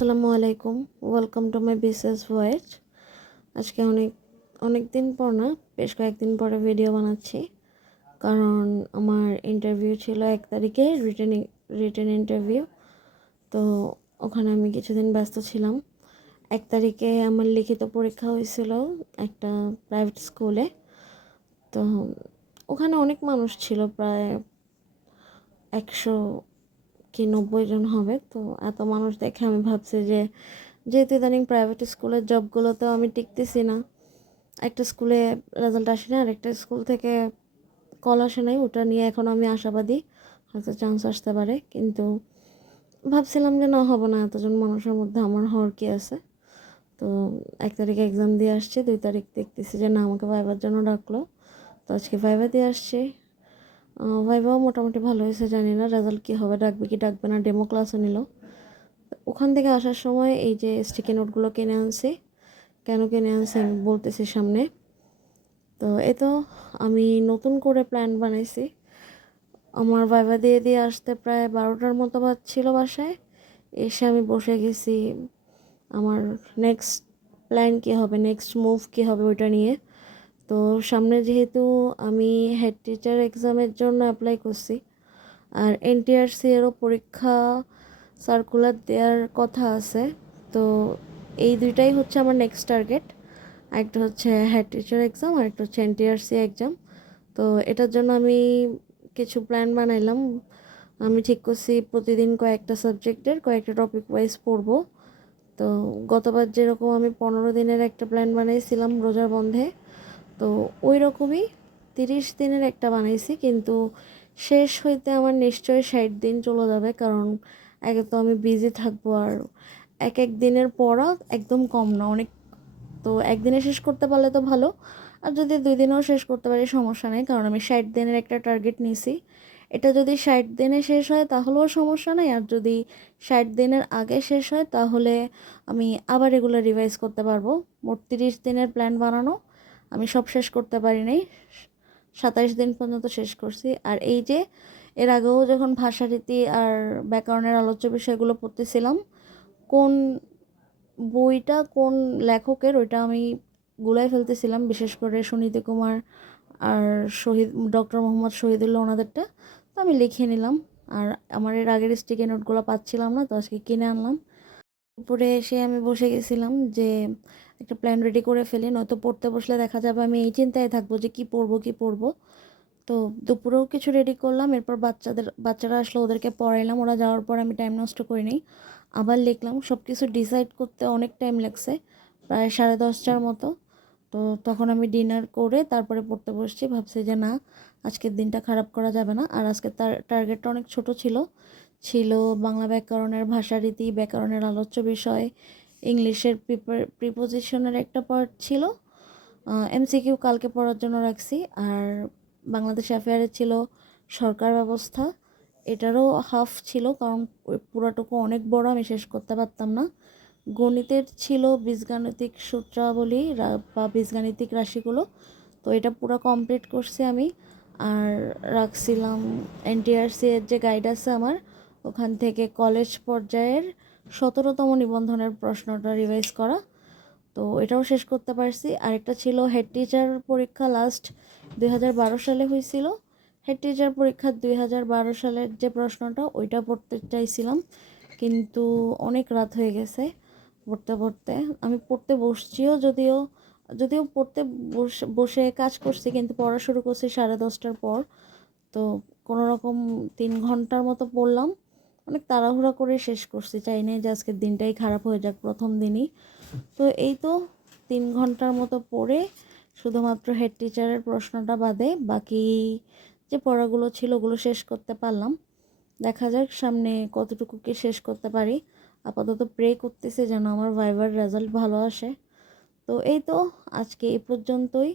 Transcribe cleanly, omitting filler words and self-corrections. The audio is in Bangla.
আসসালামু আলাইকুম, ওয়েলকাম টু মাই বিসেস ভয়েস। আজকে অনেক দিন পর না, বেশ কয়েকদিন পরে ভিডিও বানাচ্ছি, কারণ আমার ইন্টারভিউ ছিল 1 তারিখে, রিটেন ইন্টারভিউ। তো ওখানে আমি কিছুদিন ব্যস্ত ছিলাম। 1 তারিখে আমার লিখিত পরীক্ষা হয়েছিল একটা প্রাইভেট স্কুলে। তো ওখানে অনেক মানুষ ছিল, প্রায় 190 জন হবে। তো এত মানুষ দেখে আমি ভাবছি যে যেহেতু ইদানিং প্রাইভেট স্কুলের জবগুলোতেও আমি টিকতেছি না, একটা স্কুলে রেজাল্ট আসে না, আর একটা স্কুল থেকে কল আসে নাই, ওটা নিয়ে এখন আমি আশাবাদী হয়তো চান্স আসতে পারে। কিন্তু ভাবছিলাম যে না, হবে না, এতজন মানুষের মধ্যে আমার হওয়ার কি আছে। তো 1 তারিখে এক্সাম দিয়ে আসছি, 2 তারিখ দেখতেছি যে না, আমাকে ভাইবার জন্য ডাকলো। তো আজকে ভাইবা দিয়ে আসছি। ভাইবাও মোটামুটি ভালো হয়েছে, জানি না রেজাল্ট কী হবে, ডাকবে কি ডাকবে না। ডেমো ক্লাসও নিল। ওখান থেকে আসার সময় এই যে স্টিকি নোটগুলো কিনে আনছি। কেন কিনে আনছি আমি বলতেছি সামনে। তো এ তো আমি নতুন করে প্ল্যান বানাইছি। আমার ভাইবা দিয়ে দিয়ে আসতে প্রায় 12টার মতো বাজছিল বাসায়। এসে আমি বসে গেছি আমার নেক্সট প্ল্যান কী হবে, নেক্সট মুভ কী হবে ওইটা নিয়ে। তো সামনে যেহেতু আমি হেড টিচার এক্সামের জন্য অ্যাপ্লাই করছি, আর এনটিআরসি এরও পরীক্ষা সার্কুলার দেওয়ার কথা আছে। তো এই দুইটাই হচ্ছে আমার নেক্সট টার্গেট। একটা হচ্ছে হেড টিচার এক্সাম, আর একটা হচ্ছে এনটিআরসি এক্সাম। তো এটার জন্য আমি কিছু প্ল্যান বানাইলাম। আমি ঠিক করছি প্রতিদিন কয়েকটা সাবজেক্টের কয়েকটা টপিক ওয়াইজ পড়বো। তো গতবার যেরকম আমি 15 দিনের একটা প্ল্যান বানাইছিলাম রোজার বন্ধে, তো ওই রকমই 30 দিনের একটা বানাইছি। কিন্তু শেষ হইতে আমার নিশ্চয়ই 60 দিন চলে যাবে, কারণ একে তো আমি বিজি থাকবো, আর এক এক দিনের পড়া একদম কম না, অনেক। তো একদিনে শেষ করতে পারলে তো ভালো, আর যদি 2 দিনেও শেষ করতে পারি সমস্যা নেই, কারণ আমি 60 দিনের একটা টার্গেট নিছি। এটা যদি 60 দিনে শেষ হয় তাহলেও সমস্যা নেই, আর যদি 60 দিনের আগে শেষ হয় তাহলে আমি আবার এগুলো রিভাইজ করতে পারবো। মোট 30 দিনের প্ল্যান বানানো, আমি সব শেষ করতে পারি নাই, 27 দিন পর্যন্ত শেষ করছি। আর এই যে এর আগেও যখন ভাষারীতি আর ব্যাকরণের আলোচ্য বিষয়গুলো পড়তেছিলাম, কোন বইটা কোন লেখকের ওইটা আমি গুলাই ফেলতেছিলাম, বিশেষ করে সুনীতি কুমার আর ডক্টর মোহাম্মদ শহীদুল্লাহ ওনাদেরটা। তো আমি লিখে নিলাম। আর আমার এর আগের স্টিকি নোটগুলো পাচ্ছিলাম না, তো আজকে কিনে আনলাম। উপরে এসে আমি বসে গেছিলাম যে একটা প্ল্যান রেডি করে ফেলি, নয়তো পড়তে বসলে দেখা যাবে আমি এই চিন্তায় থাকবো যে কি পড়বো। তো দুপুরেও কিছু রেডি করলাম, এরপর বাচ্চারা আসলো, ওদেরকে পড়াইলাম। ওরা যাওয়ার পর আমি টাইম নষ্ট করিনি, আবার লিখলাম। সব কিছু ডিসাইড করতে অনেক টাইম লাগছে, প্রায় 10:30টার মতো। তো তখন আমি ডিনার করে তারপরে পড়তে বসছি। ভাবছি যে না, আজকের দিনটা খারাপ করা যাবে না। আর আজকে তার টার্গেটটা অনেক ছোট ছিল বাংলা ব্যাকরণের ভাষারীতি, ব্যাকরণের আলোচ্য বিষয়, ইংলিশের প্রিপোজিশনের একটা পার্ট ছিল, এমসিকিউ কালকে পড়ার জন্য রাখছি। আর বাংলাদেশ অ্যাফেয়ারে ছিল সরকার ব্যবস্থা, এটারও হাফ ছিল, কারণ ওই পুরাটুকু অনেক বড়, আমি শেষ করতে পারতাম না। গণিতের ছিল বীজগাণিতিক সূত্রাবলী বা বীজগাণিতিক রাশিগুলো, তো এটা পুরো কমপ্লিট করছি আমি। আর রাখছিলাম এনটিআরসি এর যে গাইড আছে আমার, ওখান থেকে কলেজ পর্যায়ের 17তম নিবন্ধনের প্রশ্নটা রিভাইজ করা, তো এটাও শেষ করতে পারছি। আরেকটা ছিল হেড টিচার পরীক্ষা, লাস্ট 2012 সালে হয়েছিল। হেড টিচার পরীক্ষা 2012 সালের যে প্রশ্নটা, ওইটা পড়তে চাইছিলাম, কিন্তু অনেক রাত হয়ে গেছে পড়তে পড়তে। আমি পড়তে বসছিও, যদিও যদিও পড়তে বসে কাজ করছি, কিন্তু পড়া শুরু করছি 10:30টার পর। তো কোনো রকম 3 ঘন্টার মতো পড়লাম, অনেক তাড়াহুড়া করে শেষ করছি, চাই নাই যে আজকের দিনটাই খারাপ হয়ে যাক প্রথম দিনই। তো এই তো 3 ঘন্টার মতো পড়ে শুধুমাত্র হেড টিচারের প্রশ্নটা বাদে বাকি যে পড়াগুলো ছিল ওগুলো শেষ করতে পারলাম। দেখা যাক সামনে কতটুকু কি শেষ করতে পারি। আপাতত প্রে করতেছি যেন আমার ভাইবার রেজাল্ট ভালো আসে। তো এই তো, আজকে এই পর্যন্তই।